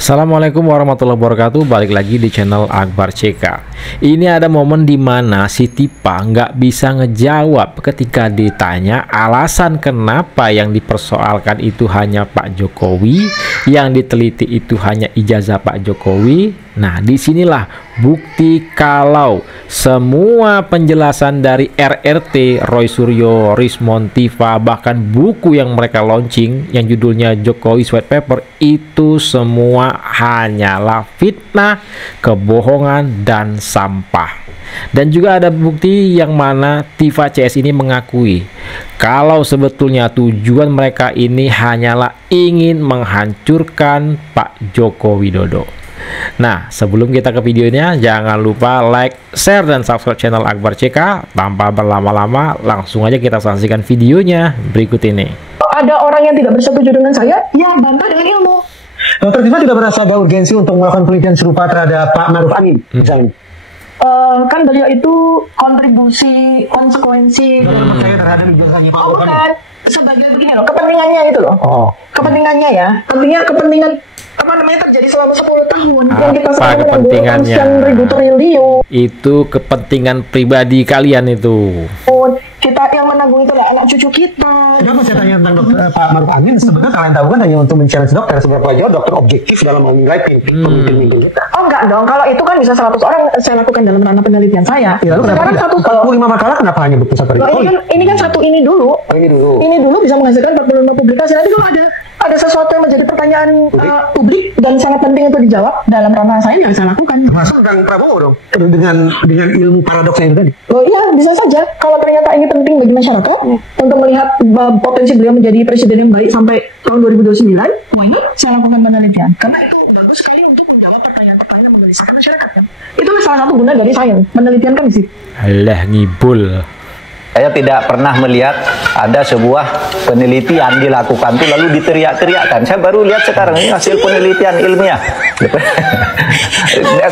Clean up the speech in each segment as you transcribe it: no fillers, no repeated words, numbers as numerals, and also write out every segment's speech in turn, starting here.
Assalamualaikum warahmatullahi wabarakatuh. Balik lagi di channel Akbar CK. Ini ada momen dimana si Tifa nggak bisa ngejawab ketika ditanya alasan kenapa yang dipersoalkan itu hanya Pak Jokowi, yang diteliti itu hanya ijazah Pak Jokowi. Nah, disinilah bukti kalau semua penjelasan dari RRT, Roy Suryo, Rismond, Tifa, bahkan buku yang mereka launching yang judulnya Jokowi White Paper itu semua hanyalah fitnah, kebohongan, dan sampah. Dan juga ada bukti yang mana Tifa CS ini mengakui kalau sebetulnya tujuan mereka ini hanyalah ingin menghancurkan Pak Joko Widodo. Nah, sebelum kita ke videonya, jangan lupa like, share, dan subscribe channel Akbar CK. Tanpa berlama-lama, langsung aja kita saksikan videonya berikut ini. Ada orang yang tidak bersetuju dengan saya, ya bantah dengan ilmu. Dokter Tifa tidak merasa ada urgensi untuk melakukan penelitian serupa terhadap Pak Maruf Amin, misalnya? Kan beliau itu kontribusi, konsekuensi. Percaya terhadap ijazahnya Pak Maruf Amin? Bukan, sebagai begini loh, kepentingannya itu loh. Kepentingannya ya, kepentingan apa namanya terjadi selama 10 tahun yang kita Apa kepentingannya? Ribu triliun. Itu kepentingan pribadi kalian itu. Kita yang menanggung itu anak cucu kita. Kenapa saya tanya tentang Pak Maruf Amin? Sebenarnya kalian tahu kan hanya untuk men-challenge dokter, seberapa jauh dokter objektif dalam menilai pemimpin kita. Oh enggak dong, kalau itu kan bisa 100 orang saya lakukan dalam ranah penelitian saya. Ya, lalu sekarang kenapa 45 makalah kenapa hanya berpusat pada Jokowi? ini kan satu ini dulu. Ini dulu bisa menghasilkan 45 publikasi. Nanti kalau ada sesuatu yang menjadi pertanyaan publik dan sangat penting untuk dijawab dalam ranah saya, yang saya lakukan. Masuk tentang Prabowo dong, dengan ilmu paradoksnya itu tadi. Oh iya, bisa saja. Kalau ternyata ini penting bagi masyarakat untuk melihat potensi beliau menjadi presiden yang baik sampai tahun 2029, why not saya lakukan penelitian? Karena itu bagus sekali untuk menjawab pertanyaan-pertanyaan mengelisahkan masyarakat kan. Itulah salah satu guna dari sains, penelitian kan sih. Alah, ngibul. Saya tidak pernah melihat ada sebuah penelitian dilakukan tuh lalu diteriak-teriakkan. Saya baru lihat sekarang ini hasil penelitian ilmiah.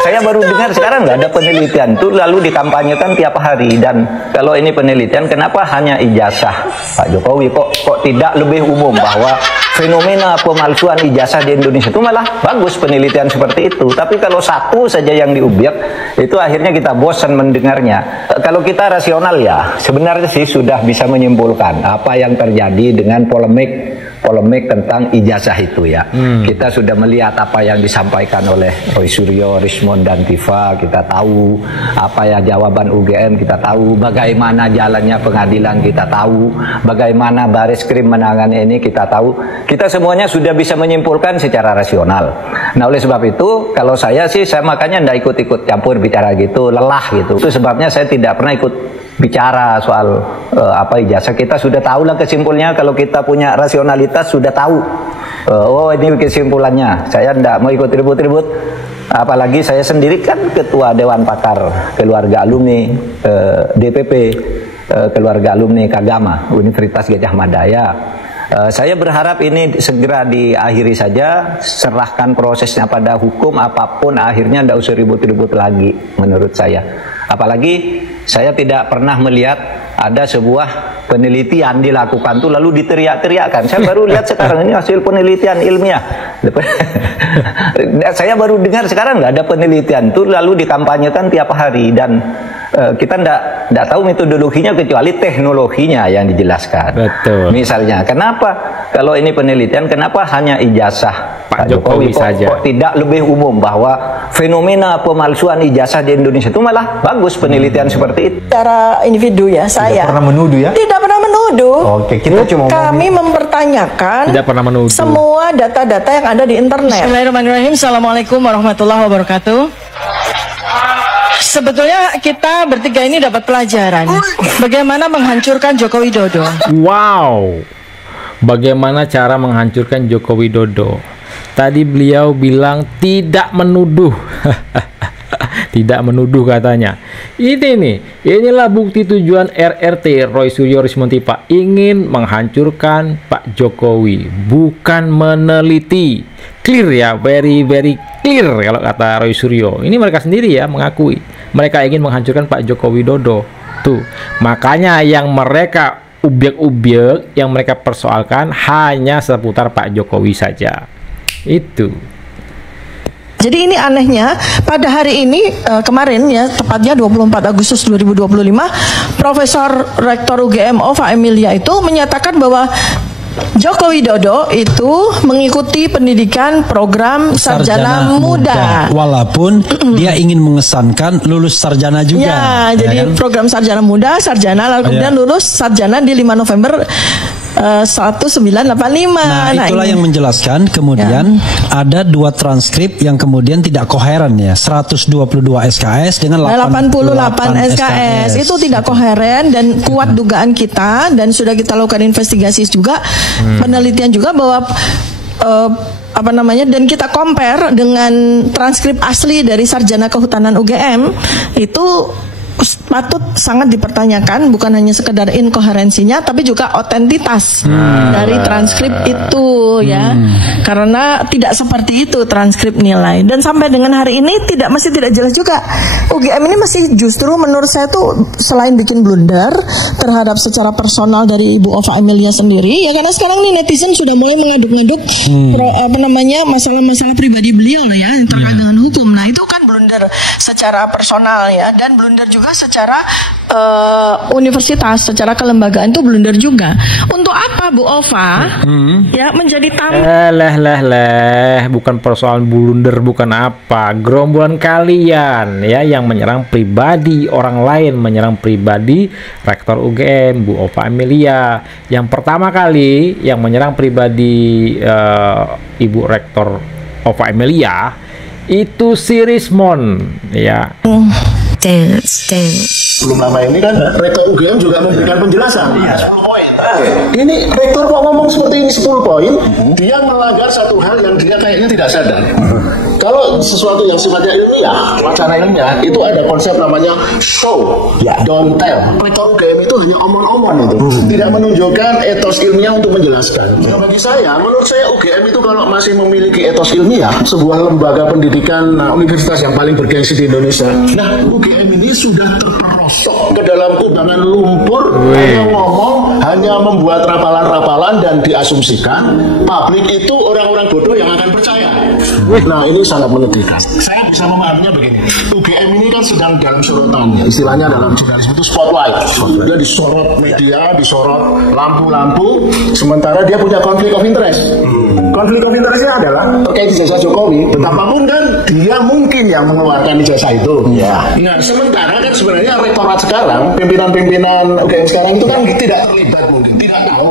Saya baru dengar sekarang nggak ada penelitian tuh lalu dikampanyekan tiap hari. Dan kalau ini penelitian, kenapa hanya ijazah Pak Jokowi? Kok tidak lebih umum bahwa fenomena pemalsuan ijazah di Indonesia itu malah bagus penelitian seperti itu. Tapi kalau satu saja yang diubiak, itu akhirnya kita bosan mendengarnya. Kalau kita rasional ya, sebenarnya sih sudah bisa menyimpulkan apa yang terjadi dengan polemik tentang ijazah itu ya. Kita sudah melihat apa yang disampaikan oleh Roy Suryo, Rismond, dan Tifa. Kita tahu apa ya jawaban UGM, kita tahu bagaimana jalannya pengadilan, kita tahu bagaimana Bareskrim menangani ini, kita tahu. Kita semuanya sudah bisa menyimpulkan secara rasional. Nah, oleh sebab itu kalau saya makanya tidak ikut-ikut campur bicara gitu, lelah gitu. Itu sebabnya saya tidak pernah ikut bicara soal ijazah. Kita sudah tahu lah kesimpulannya. Kalau kita punya rasionalitas sudah tahu. Oh, ini kesimpulannya. Saya tidak mau ikut ribut-ribut. Apalagi saya sendiri kan ketua Dewan Pakar Keluarga Alumni DPP Keluarga Alumni Kagama Universitas Gadjah Mada ya. Saya berharap ini segera diakhiri saja, serahkan prosesnya pada hukum, apapun akhirnya tidak usah ribut-ribut lagi menurut saya. Apalagi saya tidak pernah melihat ada sebuah penelitian dilakukan tuh lalu diteriak-teriakkan. Saya baru lihat sekarang ini hasil penelitian ilmiah. Saya baru dengar sekarang nggak ada penelitian tuh lalu dikampanyekan tiap hari. Dan kita tidak tahu metodologinya kecuali teknologinya yang dijelaskan. Betul. Misalnya, kenapa kalau ini penelitian, kenapa hanya ijazah Pak Jokowi saja? Kok tidak lebih umum bahwa fenomena pemalsuan ijazah di Indonesia itu malah bagus penelitian seperti itu? Secara individu ya, saya Tidak pernah menuduh ya? tidak pernah menuduh. Oke, kita cuma Kami mempertanyakan Tidak pernah menuduh semua data-data yang ada di internet. Bismillahirrahmanirrahim. Assalamualaikum warahmatullahi wabarakatuh. Sebetulnya kita bertiga ini dapat pelajaran bagaimana menghancurkan Joko Widodo. Wow, bagaimana cara menghancurkan Joko Widodo? Tadi beliau bilang tidak menuduh. Tidak menuduh katanya. Inilah bukti tujuan RRT, Roy Suryo, Rismond, Tifa ingin menghancurkan Pak Jokowi, bukan meneliti. Clear ya, very clear kalau kata Roy Suryo. Ini mereka sendiri ya mengakui mereka ingin menghancurkan Pak Joko Widodo. Tuh, makanya yang mereka ubyek-ubyek, yang mereka persoalkan hanya seputar Pak Jokowi saja. Itu. Jadi ini anehnya, pada hari ini kemarin ya, tepatnya 24 Agustus 2025, Profesor Rektor UGM Ova Emilia itu menyatakan bahwa Joko Widodo itu mengikuti pendidikan program Sarjana Muda. Walaupun dia ingin mengesankan lulus sarjana juga. Ya, jadi kan? program Sarjana Muda, Sarjana, lalu kemudian lulus Sarjana di 5 November 1985. Nah, itulah yang menjelaskan kemudian ada 2 transkrip yang kemudian tidak koheren ya. 122 SKS dengan 88 SKS. Itu tidak koheren dan kuat dugaan kita, dan sudah kita lakukan investigasi juga, penelitian juga bahwa dan kita compare dengan transkrip asli dari Sarjana Kehutanan UGM itu patut sangat dipertanyakan, bukan hanya sekedar inkoherensinya tapi juga otentitas dari transkrip itu ya, karena tidak seperti itu transkrip nilai. Dan sampai dengan hari ini masih tidak jelas juga. UGM ini masih justru menurut saya tuh selain bikin blunder terhadap secara personal dari Ibu Ova Emilia sendiri ya, karena sekarang nih netizen sudah mulai mengaduk-ngaduk masalah-masalah pribadi beliau loh ya, yang terkait dengan hukum. Nah itu kan blunder secara personal ya, dan blunder juga secara universitas, secara kelembagaan itu blunder juga. Untuk apa Bu Ova ya menjadi tamu? Bukan persoalan blunder, bukan apa, gerombolan kalian ya yang menyerang pribadi orang lain, menyerang pribadi Rektor UGM Bu Ova Emilia. Yang pertama kali yang menyerang pribadi Ibu Rektor Ova Emilia itu si Rismon ya. Dance. Belum lama ini kan Rektor UGM juga memberikan penjelasan. 10 poin. Ini Rektor kok ngomong seperti ini 10 poin, dia melanggar satu hal yang dia kayaknya tidak sadar. Kalau sesuatu yang sifatnya ilmiah, wacana ilmiah, itu ada konsep namanya show, don't tell. Rektor UGM itu hanya omong-omong itu, tidak menunjukkan etos ilmiah untuk menjelaskan. Nah, bagi saya, menurut saya UGM itu kalau masih memiliki etos ilmiah, sebuah lembaga pendidikan universitas yang paling bergengsi di Indonesia. Nah, UGM ini sudah terperosok ke dalam kubangan lumpur, hanya ngomong, hanya membuat rapalan-rapalan dan diasumsikan publik itu orang-orang bodoh yang akan percaya. Nah, ini sangat menyedihkan. Saya bisa memahaminya begini. UGM ini kan sedang dalam sorotan, ya. Istilahnya dalam jurnalisme itu spotlight. Dia disorot media, disorot lampu-lampu, sementara dia punya konflik of interest. Konflik of interestnya adalah terkait ijazah Jokowi. Betapapun kan dia mungkin yang mengeluarkan ijazah itu. Nah, sementara kan sebenarnya rektorat sekarang, pimpinan-pimpinan UGM sekarang itu kan tidak terlibat mungkin, tidak tahu.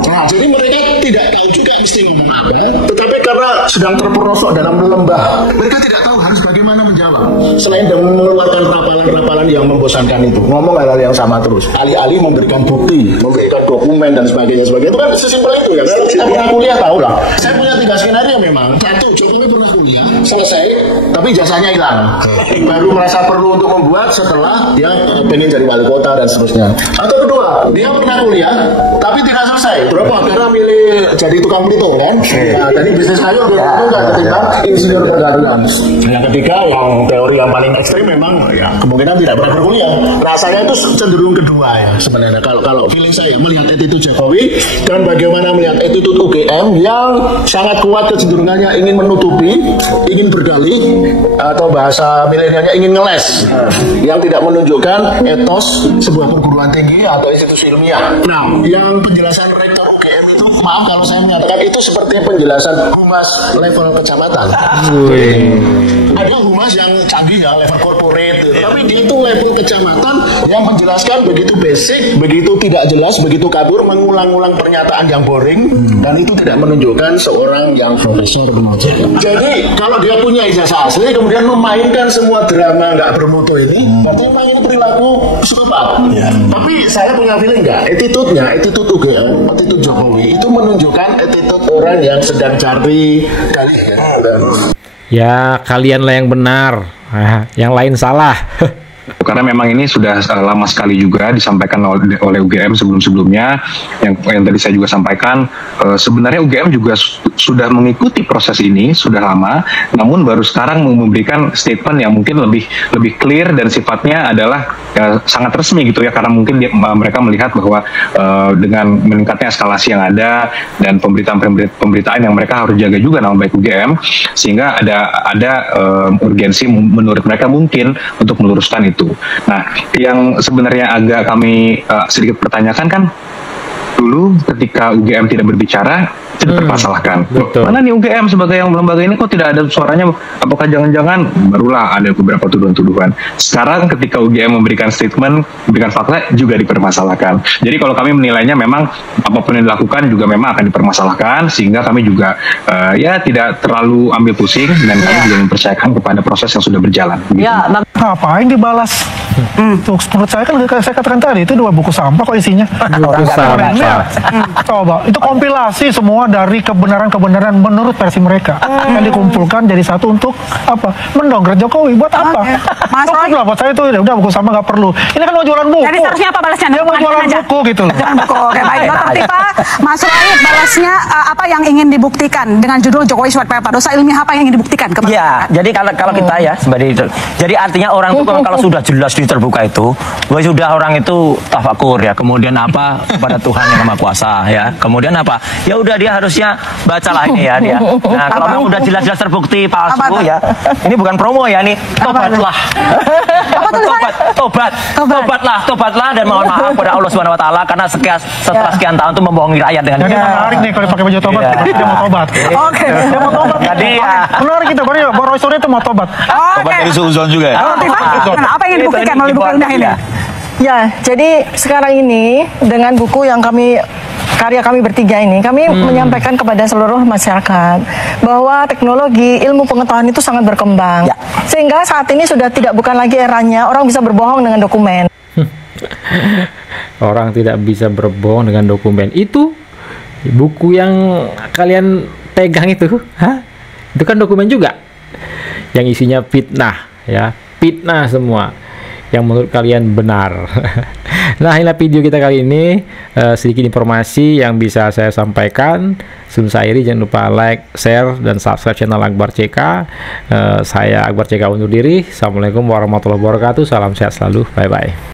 Nah, jadi mereka tidak tahu juga mesti ngomong apa. Tetapi karena sedang terperosok dalam lembah, mereka tidak tahu harus bagaimana menjawab. Selain dengan mengeluarkan rapalan-rapalan yang membosankan itu, ngomong hal-hal yang sama terus. Alih-alih memberikan bukti, memberikan dokumen dan sebagainya. Itu kan sesimpel itu ya. Kalau kita pernah kuliah tahu lah. Saya punya 3 skenario memang. 1, Jokowi pernah kuliah, selesai, tapi jasanya hilang. Baru merasa perlu untuk membuat setelah dia pengen jadi wali kota dan seterusnya. Atau kedua, dia pernah kuliah, tapi tidak selesai. Berapa? Karena milih jadi tukang pelito kan? Nah, jadi bisnis kayu lebih juga ketimbang insinyur perdagangan. Yang ketiga, yang teori yang paling ekstrim memang ya kemungkinan tidak pernah berkuliah. Rasanya itu cenderung kedua ya sebenarnya. Kalau feeling saya melihat attitude Jokowi dan bagaimana melihat attitude UGM yang sangat kuat kecenderungannya ingin menutupi, ingin berdalih, atau bahasa milenialnya ingin ngeles, yang tidak menunjukkan etos sebuah perguruan tinggi atau institusi ilmiah. Nah, yang penjelasan Rektor UGM itu, maaf kalau saya menyatakan itu seperti penjelasan humas level kecamatan. Ada humas yang canggih ya, level corporate, tapi dia itu level kecamatan yang menjelaskan begitu basic, begitu tidak jelas, begitu kabur, mengulang-ulang pernyataan yang boring, dan itu tidak menunjukkan seorang yang profesor. Jadi kalau dia punya ijazah asli kemudian memainkan semua drama nggak bermutu ini, berarti memang ini perilaku psikopat. Tapi saya punya feeling nggak, attitude UGM, attitude Jokowi itu menunjukkan attitude orang yang sedang cari dalih kan. Ya kalianlah yang benar, yang lain salah. Karena memang ini sudah lama sekali juga disampaikan oleh UGM sebelum-sebelumnya, yang tadi saya juga sampaikan, sebenarnya UGM juga sudah mengikuti proses ini sudah lama, namun baru sekarang memberikan statement yang mungkin lebih clear dan sifatnya adalah sangat resmi gitu ya, karena mungkin mereka melihat bahwa dengan meningkatnya eskalasi yang ada dan pemberitaan yang mereka harus jaga juga nama baik UGM, sehingga ada urgensi menurut mereka mungkin untuk meluruskan itu. Nah, yang sebenarnya agak kami sedikit pertanyakan kan, dulu ketika UGM tidak berbicara itu dipermasalahkan. Mana nih UGM sebagai yang lembaga ini kok tidak ada suaranya? Apakah jangan-jangan barulah ada beberapa tuduhan-tuduhan. Sekarang ketika UGM memberikan statement, memberikan fakta juga dipermasalahkan. Jadi kalau kami menilainya memang apapun yang dilakukan juga memang akan dipermasalahkan, sehingga kami juga ya tidak terlalu ambil pusing dan kami juga mempercayakan kepada proses yang sudah berjalan. Ya, ngapain dibalas? Menurut saya kan saya katakan tadi itu 2 buku sampah kok isinya. Buku sampah. Coba itu kompilasi semua dari kebenaran-kebenaran menurut versi mereka yang dikumpulkan jadi satu untuk apa? Mendongkrak Jokowi. Buat apa? Masalah buat saya itu udah buku sampah nggak perlu. Ini kan mau jualan buku. Jadi seharusnya apa balasnya? Dia mau jualan buku gitu loh. Jualan buku. Oke, baik. Dr. Tifa, Mas Rohit balasnya apa yang ingin dibuktikan dengan judul Jokowi White Paper? Dosa ilmiah apa yang ingin dibuktikan? Ya, jadi kalau kita ya sebagai itu. Jadi artinya orang itu kalau sudah jelas di terbuka itu, sudah orang itu tafakur ya. Kemudian apa kepada Tuhan yang Maha Kuasa ya. Kemudian apa? Ya udah dia harusnya bacalah ini ya dia. Nah, kalau udah jelas-jelas terbukti palsu ya. Ini bukan promo ya, ini tobatlah. Tobatlah dan mohon maaf kepada Allah Subhanahu wa taala karena setelah sekian tahun itu membohongi rakyat dengan jadi menarik nih kalau pakai baju tobat. Dia mau tobat. Oke. Dia mau tobat. Jadi ya menarik itu baru Roy Suryo itu mau tobat. Tobat dari suzon juga ya. Apa yang ingin dibuktikan melalui buku ilmiah ini? Ya, jadi sekarang ini dengan buku yang karya kami bertiga ini, kami menyampaikan kepada seluruh masyarakat bahwa teknologi ilmu pengetahuan itu sangat berkembang. Sehingga saat ini sudah bukan lagi eranya orang bisa berbohong dengan dokumen. Orang tidak bisa berbohong dengan dokumen. Itu buku yang kalian pegang itu, itu kan dokumen juga yang isinya fitnah ya, fitnah semua yang menurut kalian benar. Nah, inilah video kita kali ini, sedikit informasi yang bisa saya sampaikan. Sebelum saya akhiri, jangan lupa like, share, dan subscribe channel Akbar CK. Saya Akbar CK undur diri. Assalamualaikum warahmatullahi wabarakatuh. Salam sehat selalu. Bye-bye.